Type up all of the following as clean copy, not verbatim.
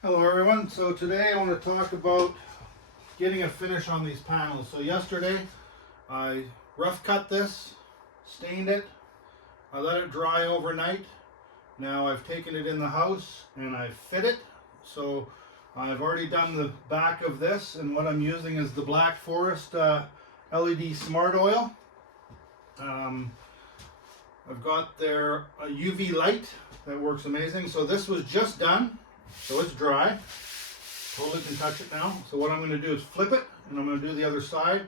Hello everyone, so today I want to talk about getting a finish on these panels. So yesterday I rough cut this, stained it, I let it dry overnight. Now I've taken it in the house and I fit it. So I've already done the back of this, and what I'm using is the Black Forest LED Smart Oil. I've got their UV light that works amazing. So this was just done. So it's dry, totally can touch it now. So what I'm going to do is flip it, and I'm going to do the other side.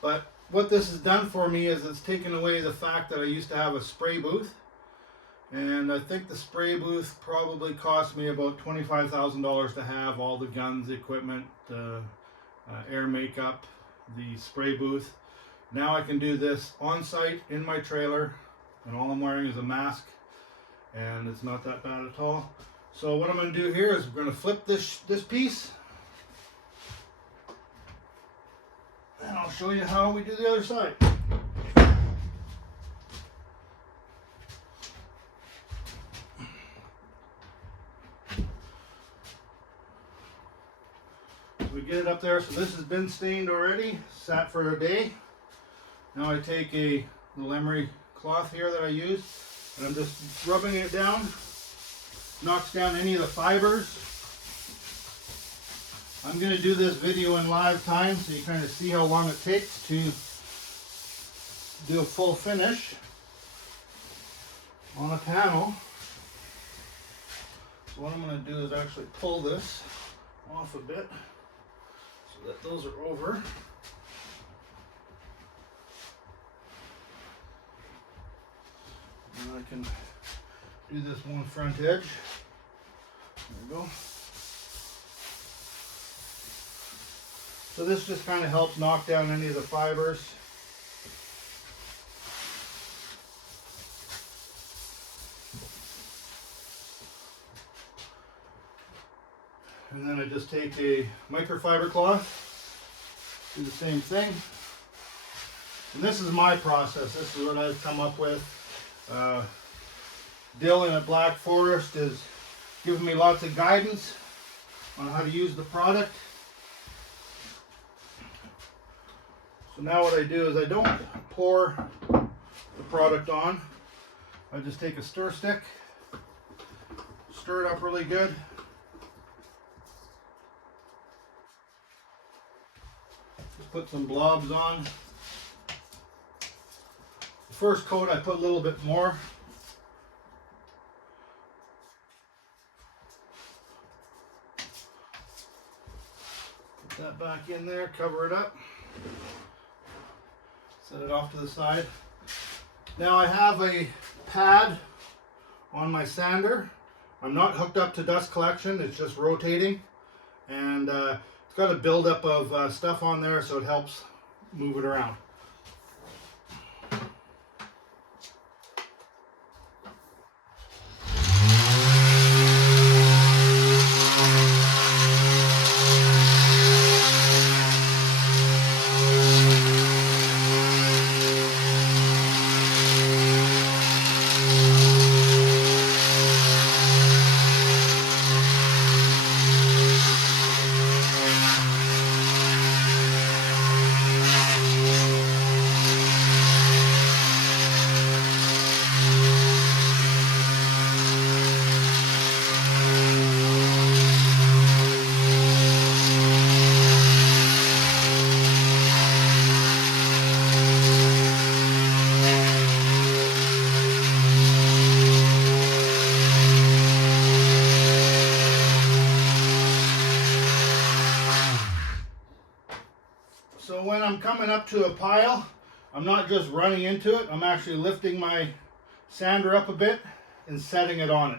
But what this has done for me is it's taken away the fact that I used to have a spray booth. And I think the spray booth probably cost me about $25,000 to have all the guns, the equipment, air makeup, the spray booth. Now I can do this on site in my trailer, and all I'm wearing is a mask, and it's not that bad at all. So what I'm going to do here is we're going to flip this piece, and I'll show you how we do the other side. So we get it up there. So this has been stained already, sat for a day. Now I take a little emery cloth here that I use, and I'm just rubbing it down. Knocks down any of the fibers. I'm going to do this video in live time so you kind of see how long it takes to do a full finish on a panel. So what I'm going to do is actually pull this off a bit so that those are over. And I can do this one front edge. There we go. So this just kind of helps knock down any of the fibers. And then I just take a microfiber cloth, do the same thing. And this is my process. This is what I've come up with. Dylan at Black Forest is giving me lots of guidance on how to use the product. So now what I do is I don't pour the product on. I just take a stir stick, stir it up really good. Just put some blobs on. The first coat I put a little bit more. That back in there, cover it up, set it off to the side. Now I have a pad on my sander. I'm not hooked up to dust collection, it's just rotating, and it's got a buildup of stuff on there, so it helps move it around. So when I'm coming up to a pile, I'm not just running into it, I'm actually lifting my sander up a bit and setting it on it.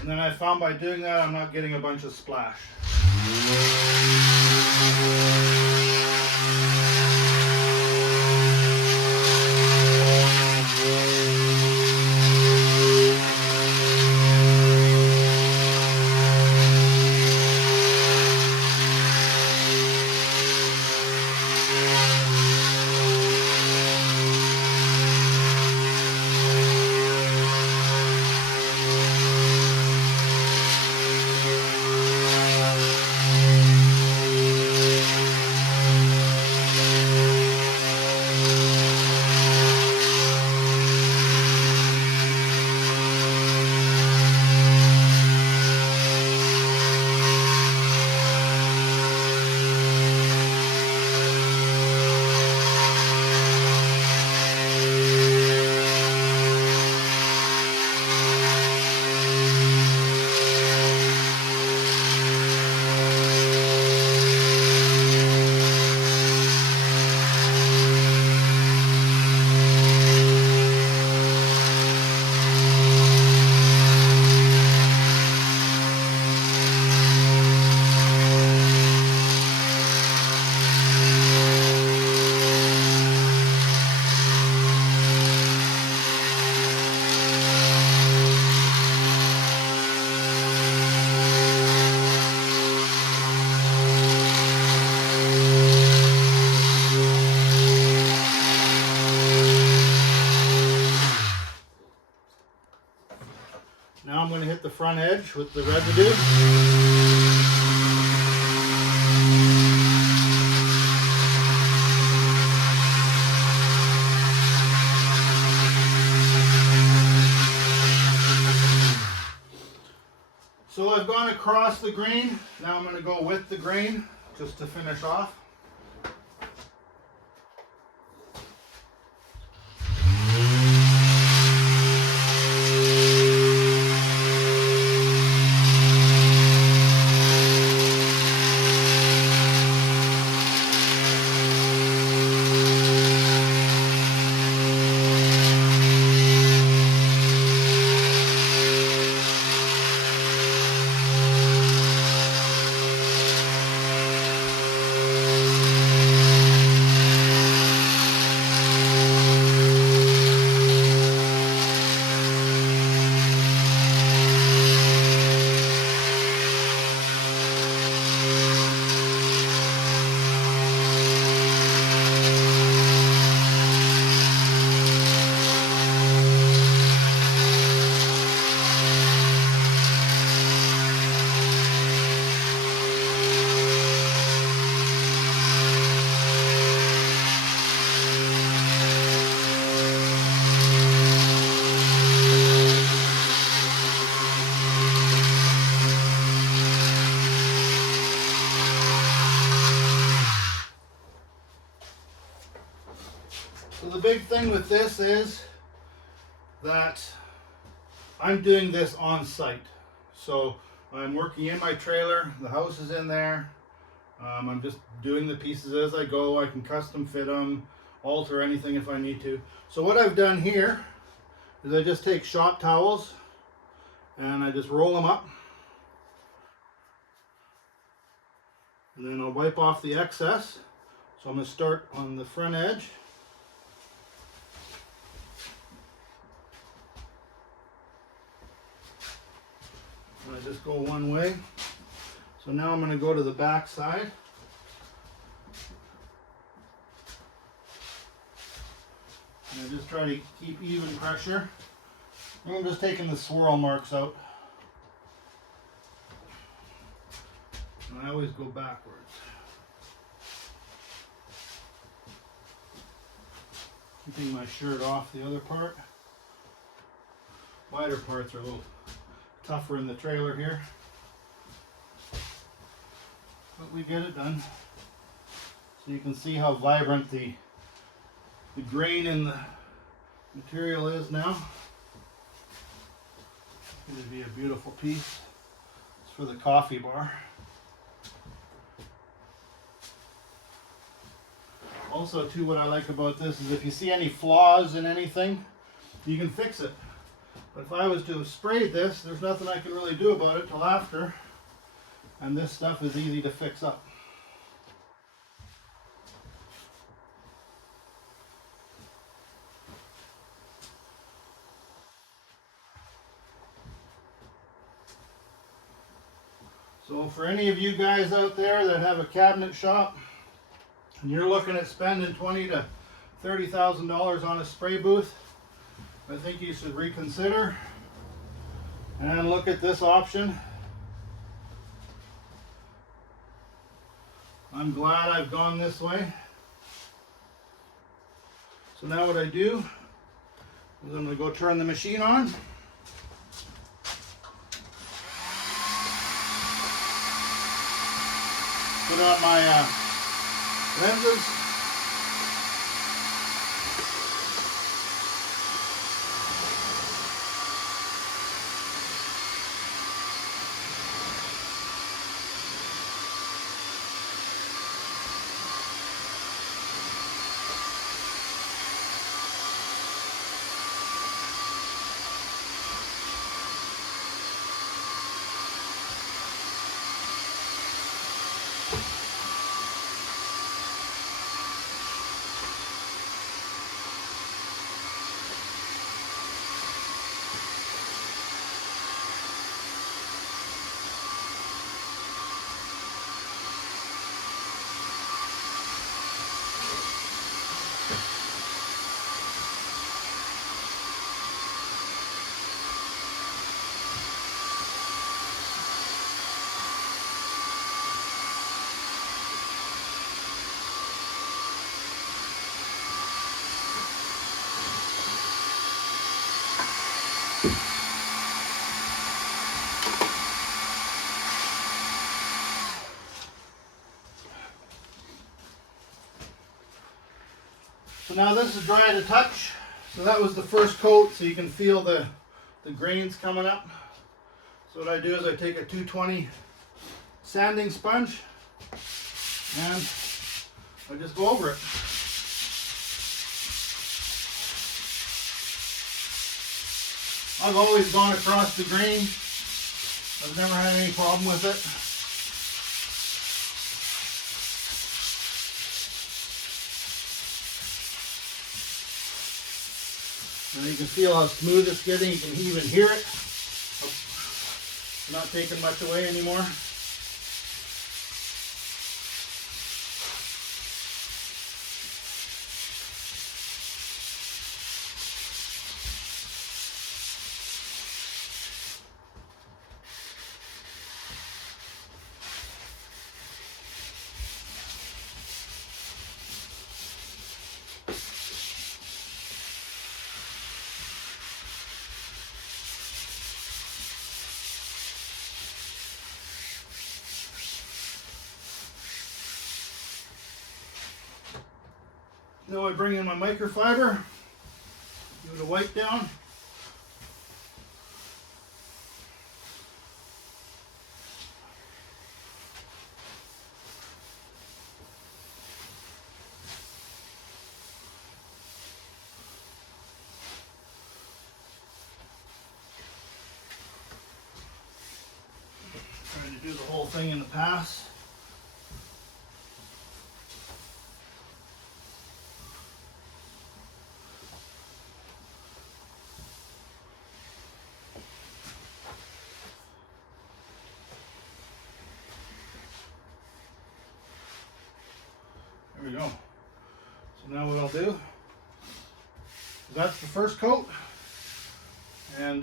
And then I found by doing that, I'm not getting a bunch of splash. Now I'm going to hit the front edge with the residue. So I've gone across the grain. Now I'm going to go with the grain just to finish off. So the big thing with this is that I'm doing this on site. So I'm working in my trailer, the house is in there. I'm just doing the pieces as I go. I can custom fit them, alter anything if I need to. So what I've done here is I just take shop towels and I just roll them up. And then I'll wipe off the excess. So I'm going to start on the front edge. I just go one way. So now I'm going to go to the back side. And I just try to keep even pressure. I'm just taking the swirl marks out. And I always go backwards. Keeping my shirt off the other part. Wider parts are a little tougher in the trailer here, but we get it done. So you can see how vibrant the grain in the material is now. It's going to be a beautiful piece. It's for the coffee bar. Also too, what I like about this is if you see any flaws in anything, you can fix it. But if I was to have sprayed this, there's nothing I can really do about it till after. And this stuff is easy to fix up. So for any of you guys out there that have a cabinet shop and you're looking at spending $20,000 to $30,000 on a spray booth, I think you should reconsider and look at this option. I'm glad I've gone this way. So now what I do is I'm going to go turn the machine on. Put on my lenses. So now this is dry to touch. So that was the first coat, so you can feel the grains coming up. So what I do is I take a 220 sanding sponge and I just go over it. I've always gone across the grain. I've never had any problem with it. And you can feel how smooth it's getting. You can even hear it. It's not taking much away anymore. Now I bring in my microfiber, give it a wipe down. Trying to do the whole thing in the pass. There we go. So now what I'll do, that's the first coat. And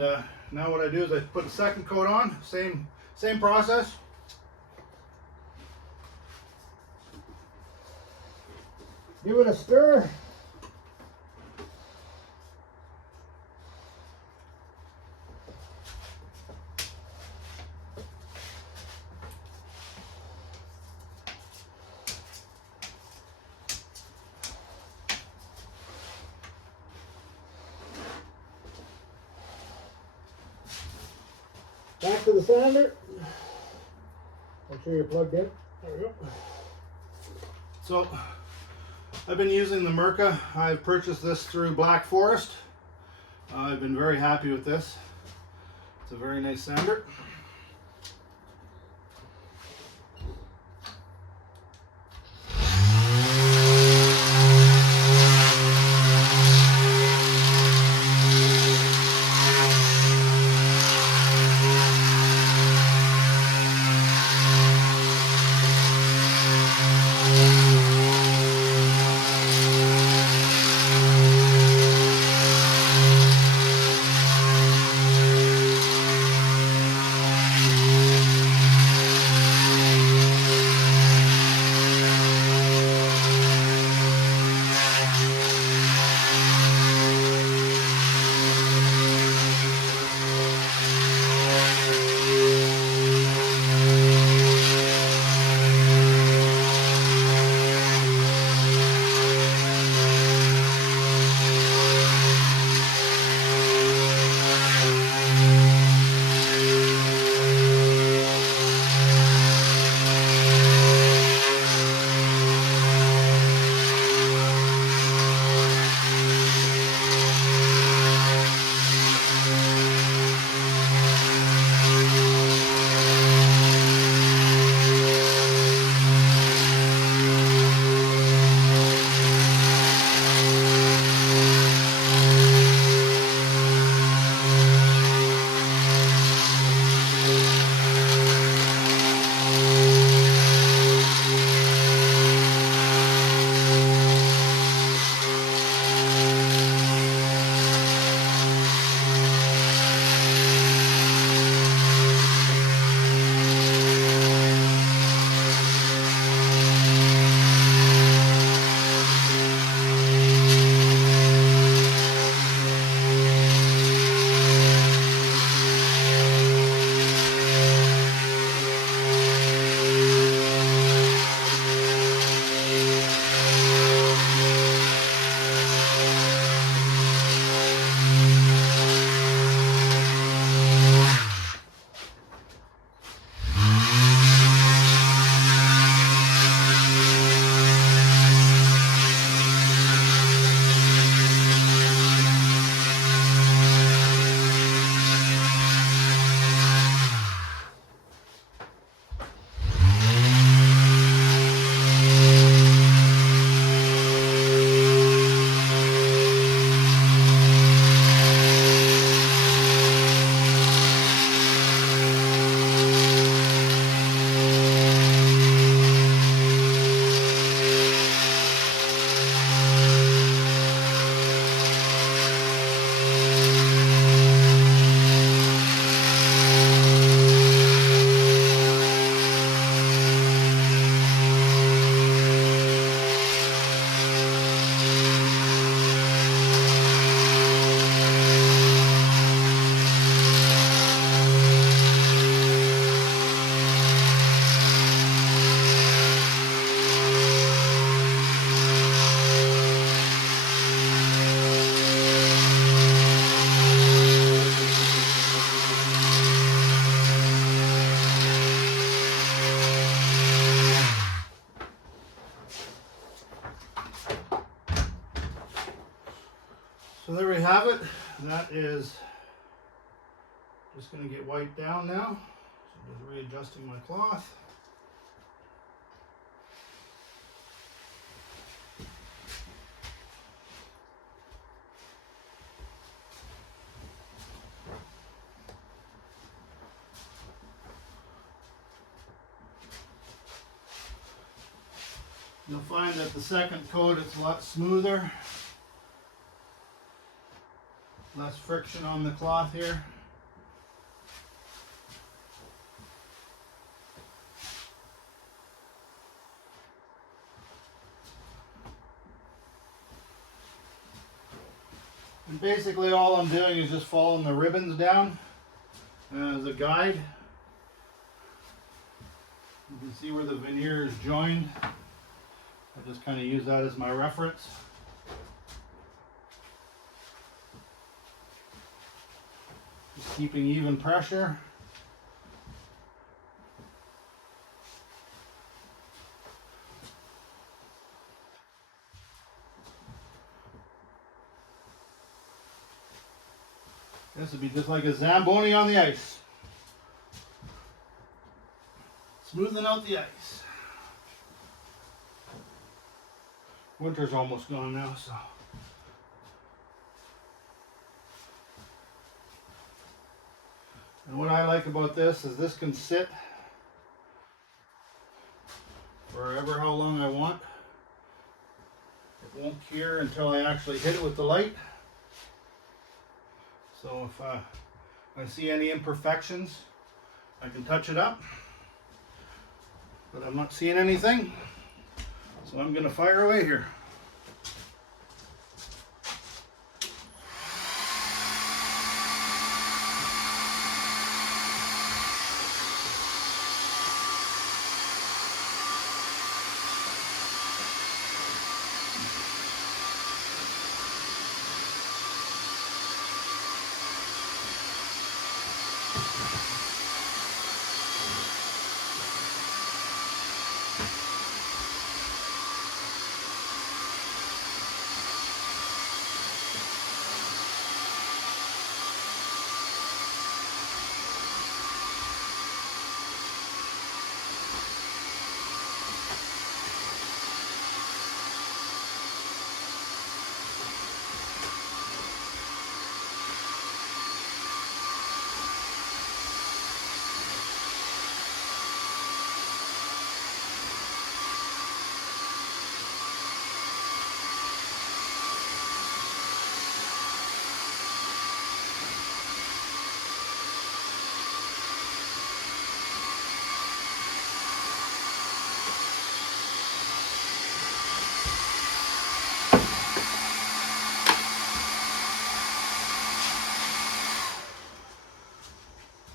now what I do is I put a second coat on, same process. Give it a stir. Back to the sander. Make sure you're plugged in. There we go. So I've been using the Mirka. I've purchased this through Black Forest. I've been very happy with this. It's a very nice sander. have it. That is just going to get wiped down now. So just readjusting my cloth. You'll find that the second coat it's a lot smoother, less friction on the cloth here. And basically all I'm doing is just following the ribbons down as a guide. You can see where the veneer is joined. I just kind of use that as my reference. Just keeping even pressure. This would be just like a Zamboni on the ice. Smoothing out the ice. Winter's almost gone now, so. And what I like about this is this can sit forever how long I want. It won't cure until I actually hit it with the light. So if I see any imperfections, I can touch it up. But I'm not seeing anything. So I'm going to fire away here.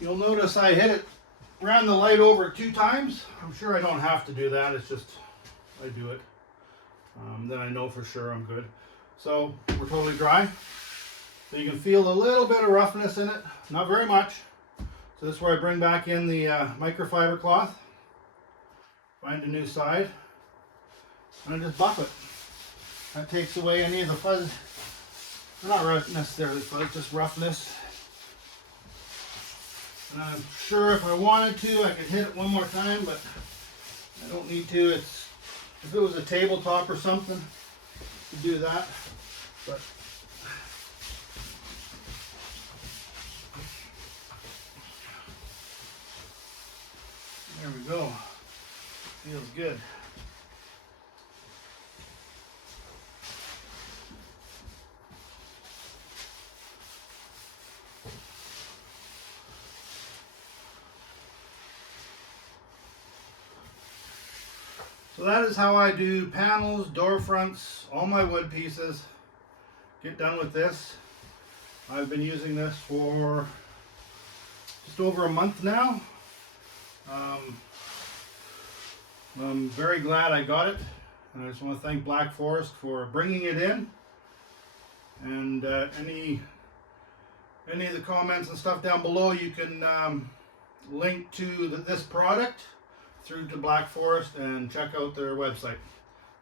You'll notice I hit it, ran the light over 2 times. I'm sure I don't have to do that, it's just I do it. Then I know for sure I'm good. So we're totally dry. So you can feel a little bit of roughness in it, not very much. So this is where I bring back in the microfiber cloth, find a new side, and I just buff it. That takes away any of the fuzz, not necessarily fuzz, just roughness. And I'm sure if I wanted to, I could hit it one more time, but I don't need to. It's, if it was a tabletop or something, to do that. But there we go. Feels good. So that is how I do panels, door fronts, all my wood pieces. Get done with this. I've been using this for just over a month now. I'm very glad I got it, and I just want to thank Black Forest for bringing it in. And any of the comments and stuff down below, you can link to this product through to Black Forest and check out their website.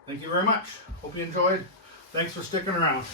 Thank you very much. Hope you enjoyed. Thanks for sticking around.